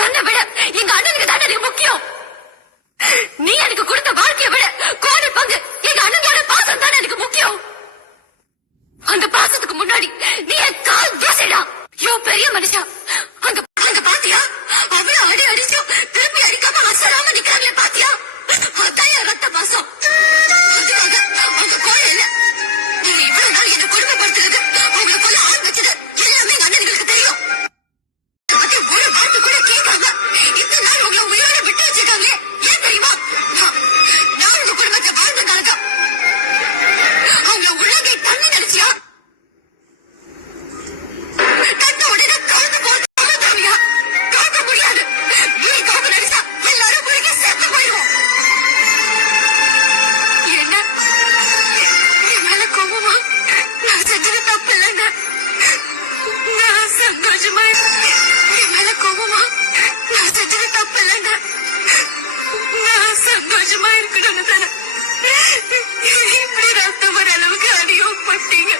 உன்னை விட எங்க அண்ணனுக்கு தானே முக்கியம். நீ எனக்கு கொடுத்த வாழ்க்கையை விட கோடி பங்கு எங்க அண்ணனோட பாசம் தானே எனக்கு முக்கியம். அந்த பாசத்துக்கு முன்னாடி நீ என் கால் பேசடா. யோ பெரிய மனுஷா, அங்க அங்க பாத்தியா? அவ்வளவு அடி அடிச்சும் திருப்பி அடிக்காம அசராம நிக்கிறாங்களே பாத்தியா? அதான் என் ரத்த பாசம். உங்க கோயில நீங்க இவ்வளவு நாள் என்ன கொடுமைப்படுத்துறது, உங்களை கொல்ல ஆள் வச்சது எல்லாமே எங்க அண்ணனுக்கு தெரியும். ஒரு வார்த்தை கூட கேட்காம இத்தனை நாள் உங்களை உயிரோட விட்டு வச்சிருக்காங்களே, ஏன் தெரியுமா? நான் உங்க குடும்பத்தை வாழ்ந்ததாலக்கா. அவங்கள உள்ளங்கை தண்ணி நினைச்சியா? கட்ட உடனே கலந்து போறியா? காக்க முடியாது. நீ காக்க நினைச்சா எல்லாரும் முழுக்க செத்து போயிடுவோம். என்ன என் மேல கோபமா? நான் செஞ்சது தப்பு இல்லைங்க. நான் சந்தோஷமா என் மேல கோபமா? நான் செஞ்சது தப்பு இல்லைங்க. நான் சந்தோஷமா இருக்கணும்னு தானே இப்படி ரத்தம் வர அளவுக்கு அடியும் பட்டீங்க.